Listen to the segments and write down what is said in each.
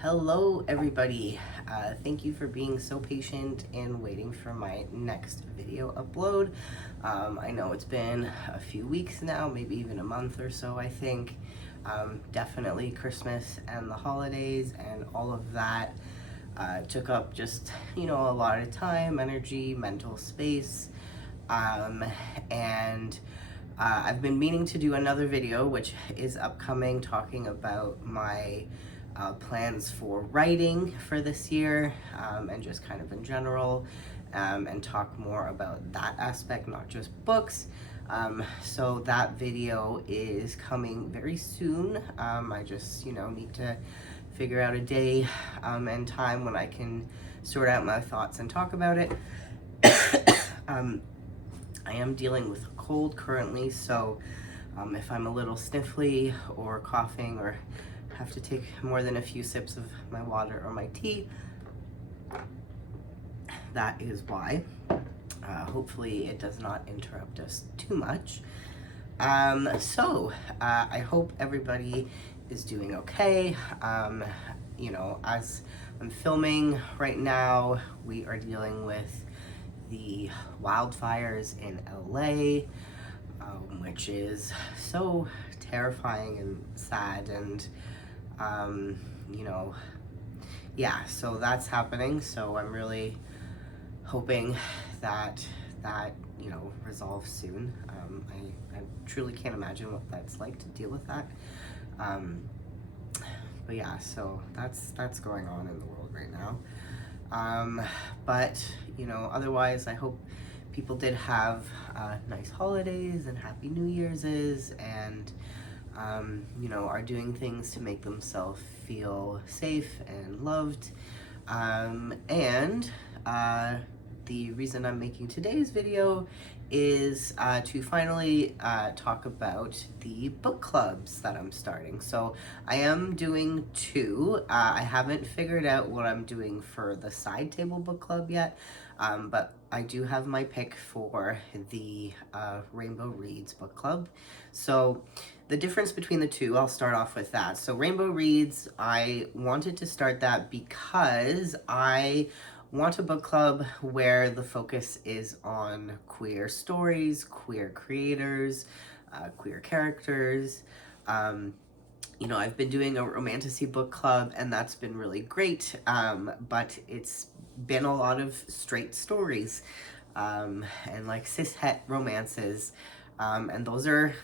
Hello, everybody. Thank you for being so patient and waiting for my next video upload. I know it's been a few weeks now, maybe even a month or so, I think. Definitely Christmas and the holidays and all of that took up just, a lot of time, energy, mental space. Um, and I've been meaning to do another video, which is upcoming, talking about my plans for writing for this year, and just kind of in general, and talk more about that aspect, not just books. So that video is coming very soon. I just, need to figure out a day and time when I can sort out my thoughts and talk about it. I am dealing with a cold currently, so if I'm a little sniffly or coughing or have to take more than a few sips of my water or my tea, that is why. Hopefully it does not interrupt us too much. I hope everybody is doing okay. As I'm filming right now, we are dealing with the wildfires in LA, which is so terrifying and sad, and so that's happening. So I'm really hoping that resolves soon. I truly can't imagine what that's like to deal with that. But yeah, so that's going on in the world right now. But otherwise, I hope people did have nice holidays and happy New Year's, and are doing things to make themselves feel safe and loved. The reason I'm making today's video is to finally talk about the book clubs that I'm starting. So I am doing two. I haven't figured out what I'm doing for the side table book club yet, but I do have my pick for the Rainbow Reads book club. So the difference between the two, I'll start off with that. So Rainbow Reads, I wanted to start that because I want a book club where the focus is on queer stories, queer creators, queer characters. I've been doing a romantasy book club, and that's been really great, but it's been a lot of straight stories, and like cis-het romances, and those are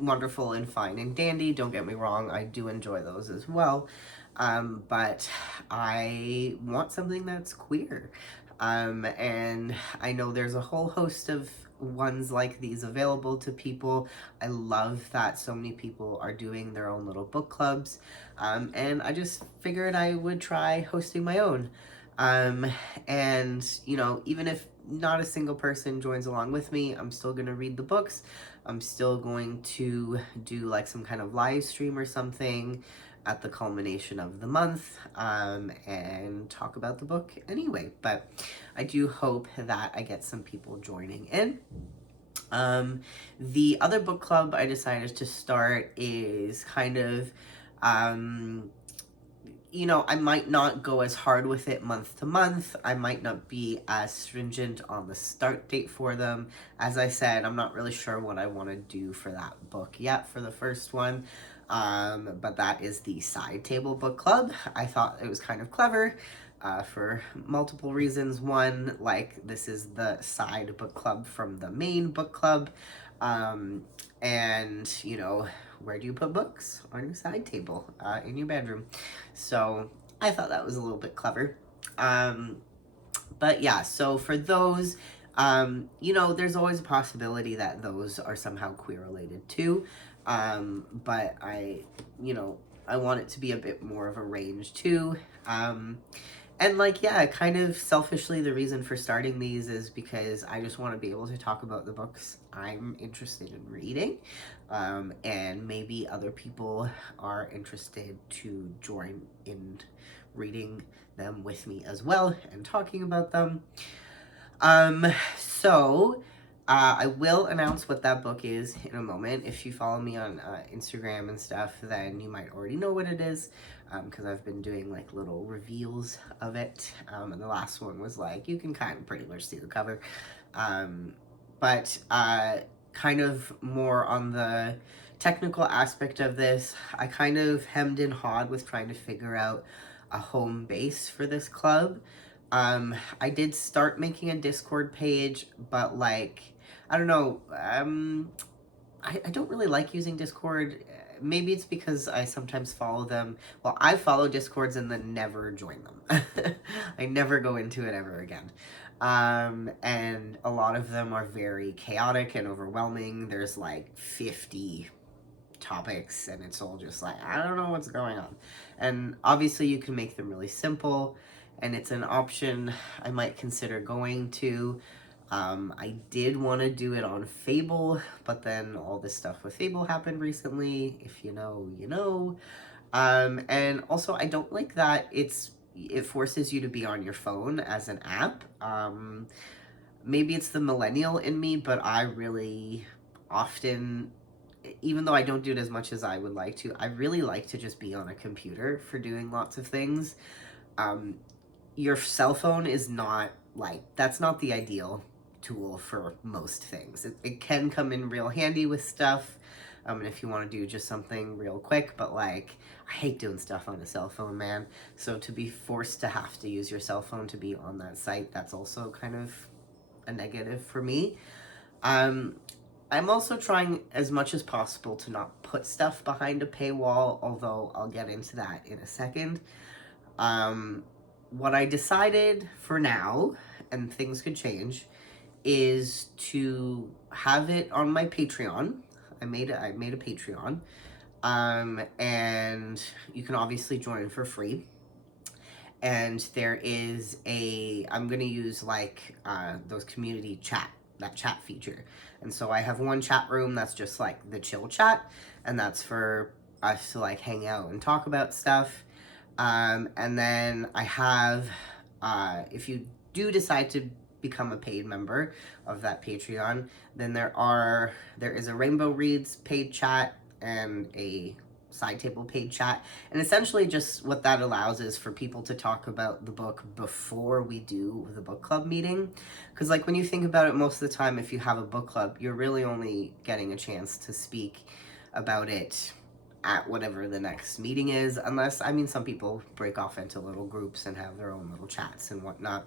wonderful and fine and dandy, don't get me wrong, I do enjoy those as well. But I want something that's queer. And I know there's a whole host of ones like these available to people. I love that so many people are doing their own little book clubs. And I just figured I would try hosting my own. Even if not a single person joins along with me, I'm still going to read the books. I'm still going to do like some kind of live stream or something at the culmination of the month, and talk about the book anyway. But I do hope that I get some people joining in. The other book club I decided to start is kind of, I might not go as hard with it month to month. I might not be as stringent on the start date for them. As I said, I'm not really sure what I want to do for that book yet for the first one. But that is the Side Table Book Club. I thought it was kind of clever for multiple reasons. One, like, this is the side book club from the main book club. Where do you put books? On your side table, in your bedroom. So I thought that was a little bit clever. But yeah, so for those, there's always a possibility that those are somehow queer related too. But I want it to be a bit more of a range too. Kind of selfishly, the reason for starting these is because I just want to be able to talk about the books I'm interested in reading. And maybe other people are interested to join in reading them with me as well and talking about them. So I will announce what that book is in a moment. If you follow me on Instagram and stuff, then you might already know what it is, because I've been doing like little reveals of it. And the last one was like, you can kind of pretty much see the cover. But kind of more on the technical aspect of this, I kind of hemmed and hawed with trying to figure out a home base for this club. I did start making a Discord page, but like, I don't know, I don't really like using Discord. Maybe it's because I sometimes follow them. Well, I follow Discords and then never join them. I never go into it ever again. And a lot of them are very chaotic and overwhelming. There's like 50 topics and it's all just like, I don't know what's going on. And obviously you can make them really simple, and it's an option I might consider going to. I did want to do it on Fable, but then all this stuff with Fable happened recently. If you know, you know. And also I don't like that it forces you to be on your phone as an app. Maybe it's the millennial in me, but I really often, even though I don't do it as much as I would like to, I really like to just be on a computer for doing lots of things. Your cell phone is not like, that's not the ideal tool for most things. It can come in real handy with stuff, and if you want to do just something real quick, but like, I hate doing stuff on a cell phone, man. So to be forced to have to use your cell phone to be on that site, that's also kind of a negative for me. I'm also trying as much as possible to not put stuff behind a paywall, although I'll get into that in a second. What I decided for now, and things could change, is to have it on my Patreon. I made a Patreon, and you can obviously join for free. And there is I'm gonna use like those community that chat feature. And so I have one chat room that's just like the chill chat, and that's for us to like hang out and talk about stuff. And then I have, if you do decide to become a paid member of that Patreon, then there is a Rainbow Reads paid chat and a side table paid chat, and essentially just what that allows is for people to talk about the book before we do the book club meeting. Because like, when you think about it, most of the time if you have a book club, you're really only getting a chance to speak about it at whatever the next meeting is, unless, I mean, some people break off into little groups and have their own little chats and whatnot,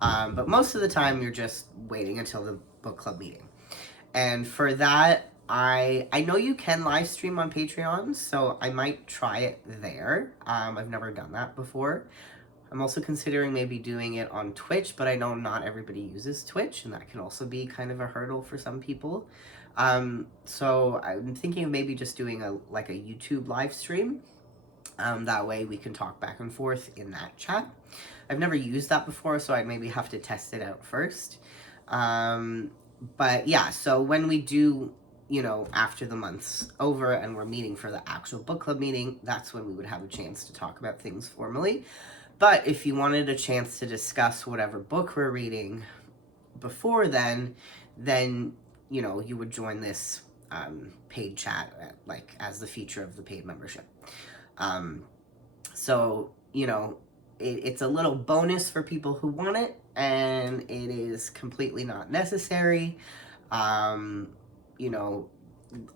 but most of the time you're just waiting until the book club meeting. And for that, I know you can live stream on Patreon, so I might try it there. I've never done that before. I'm also considering maybe doing it on Twitch, but I know not everybody uses Twitch, and that can also be kind of a hurdle for some people. So I'm thinking of maybe just doing a YouTube live stream. That way we can talk back and forth in that chat. I've never used that before, so I'd maybe have to test it out first. But yeah, so when we do, after the month's over and we're meeting for the actual book club meeting, that's when we would have a chance to talk about things formally. But if you wanted a chance to discuss whatever book we're reading before then, you would join this paid chat as the feature of the paid membership. So, it's a little bonus for people who want it, and it is completely not necessary. A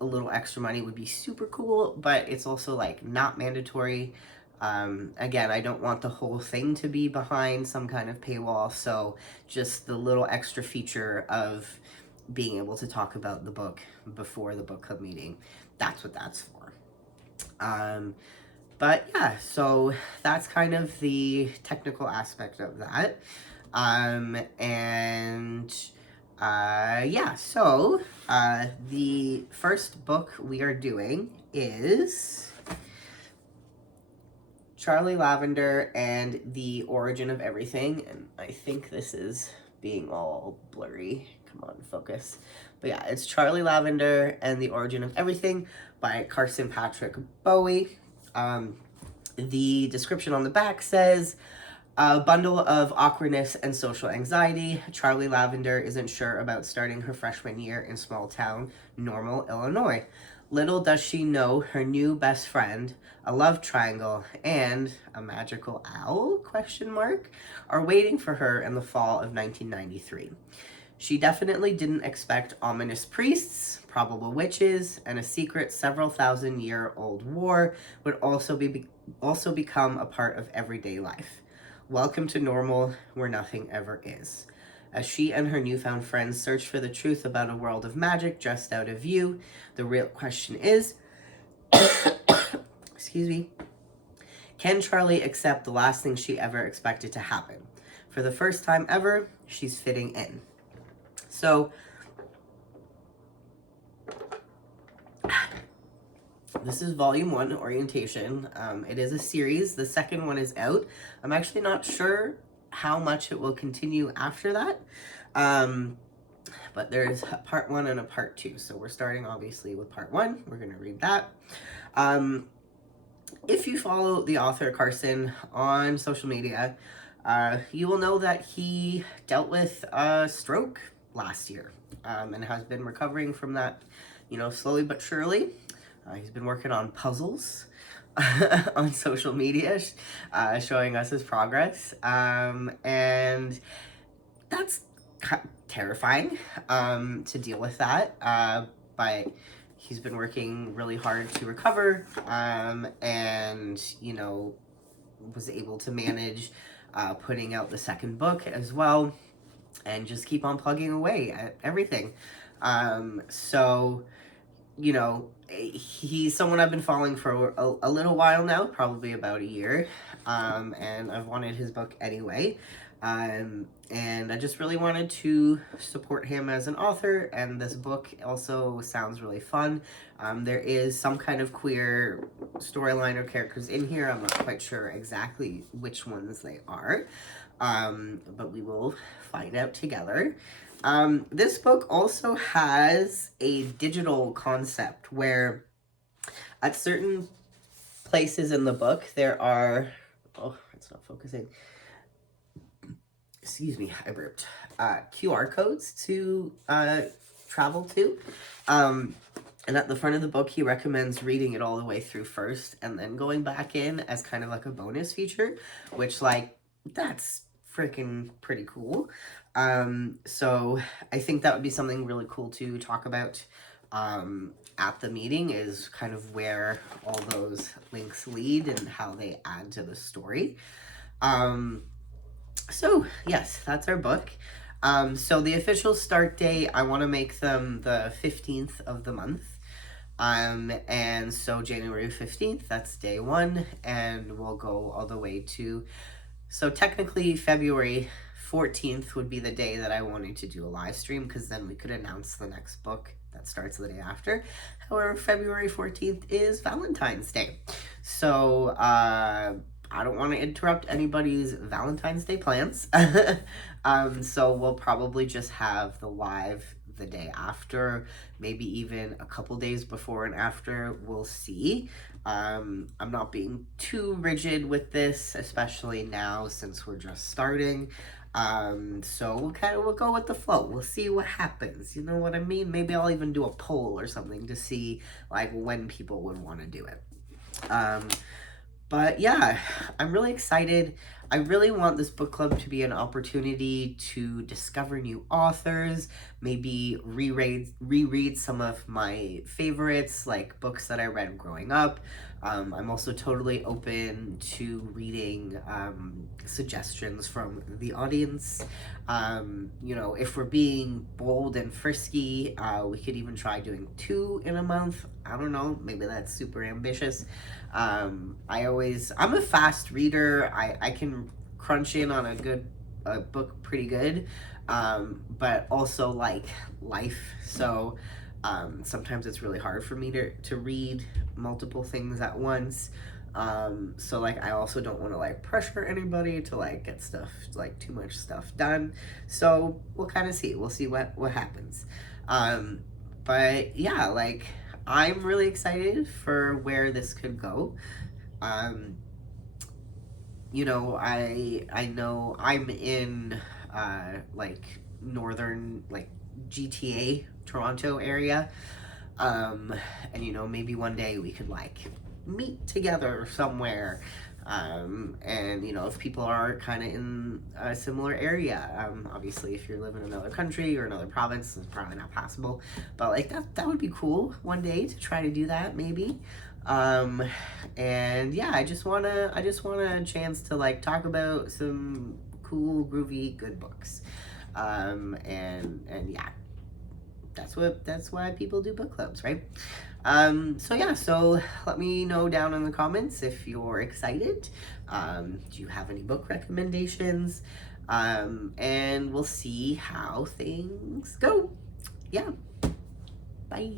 little extra money would be super cool, but it's also not mandatory. Again, I don't want the whole thing to be behind some kind of paywall, so just the little extra feature of being able to talk about the book before the book club meeting, that's what that's for. But yeah, so that's kind of the technical aspect of that. The first book we are doing is Charlie Lavender and the Origin of Everything. And I think this is being all blurry. Come on, focus. But yeah, it's Charlie Lavender and the Origin of Everything by Carson Patrick Bowie. The description on the back says, A bundle of awkwardness and social anxiety, Charlie Lavender isn't sure about starting her freshman year in small town Normal, Illinois. Little does she know her new best friend, a love triangle, and a magical owl, question mark, are waiting for her in the fall of 1993. She definitely didn't expect ominous priests, probable witches, and a secret several thousand-year-old war would also become a part of everyday life. Welcome to Normal, where nothing ever is. As she and her newfound friends search for the truth about a world of magic just out of view, the real question is, excuse me, can Charlie accept the last thing she ever expected to happen? For the first time ever, she's fitting in. So, this is volume 1, Orientation. It is a series. The second one is out. I'm actually not sure how much it will continue after that. But there's a part 1 and a part 2. So we're starting obviously with part 1. We're going to read that. If you follow the author Carson on social media, you will know that he dealt with a stroke last year and has been recovering from that, slowly but surely. He's been working on puzzles on social media, showing us his progress. And that's terrifying to deal with that. But he's been working really hard to recover and, was able to manage putting out the second book as well and just keep on plugging away at everything. So, he's someone I've been following for a little while now, probably about a year, and I've wanted his book anyway, and I just really wanted to support him as an author, and this book also sounds really fun. There is some kind of queer storyline or characters in here. I'm not quite sure exactly which ones they are, but we will find out together. This book also has a digital concept where at certain places in the book there are, oh, it's not focusing. Excuse me, I burped. QR codes to travel to. And at the front of the book, he recommends reading it all the way through first and then going back in as kind of like a bonus feature, which, that's freaking pretty cool. So I think that would be something really cool to talk about at the meeting, is kind of where all those links lead and how they add to the story. So yes, that's our book. So the official start date, I want to make them the 15th of the month. And so January 15th, that's day 1, and we'll go all the way to, so technically February 14th would be the day that I wanted to do a live stream, because then we could announce the next book that starts the day after. However, February 14th is Valentine's Day. So, I don't want to interrupt anybody's Valentine's Day plans. So we'll probably just have the live the day after, maybe even a couple days before and after. We'll see. I'm not being too rigid with this, especially now since we're just starting. So we'll go with the flow. We'll see what happens. You know what I mean? Maybe I'll even do a poll or something to see when people would want to do it. But yeah, I'm really excited. I really want this book club to be an opportunity to discover new authors, maybe reread some of my favorites, like books that I read growing up. I'm also totally open to reading suggestions from the audience. If we're being bold and frisky, we could even try doing 2 in a month. I don't know, maybe that's super ambitious. I'm a fast reader. I can crunch in on a book pretty good, but also life. So sometimes it's really hard for me to read multiple things at once. So I also don't want to pressure anybody to get stuff, too much stuff done. So we'll kind of see. We'll see what happens. But yeah, I'm really excited for where this could go. you know, I know I'm in like northern, like GTA Toronto area, um, and you know, maybe one day we could like meet together somewhere. And you know, if people are kind of in a similar area, obviously if you're living in another country or another province, it's probably not possible, but like that would be cool one day to try to do that maybe. um and yeah, I just want a chance to like talk about some cool, groovy, good books. And yeah, that's why people do book clubs, right? So yeah, so let me know down in the comments if you're excited. Do you have any book recommendations? And we'll see how things go. Yeah, bye.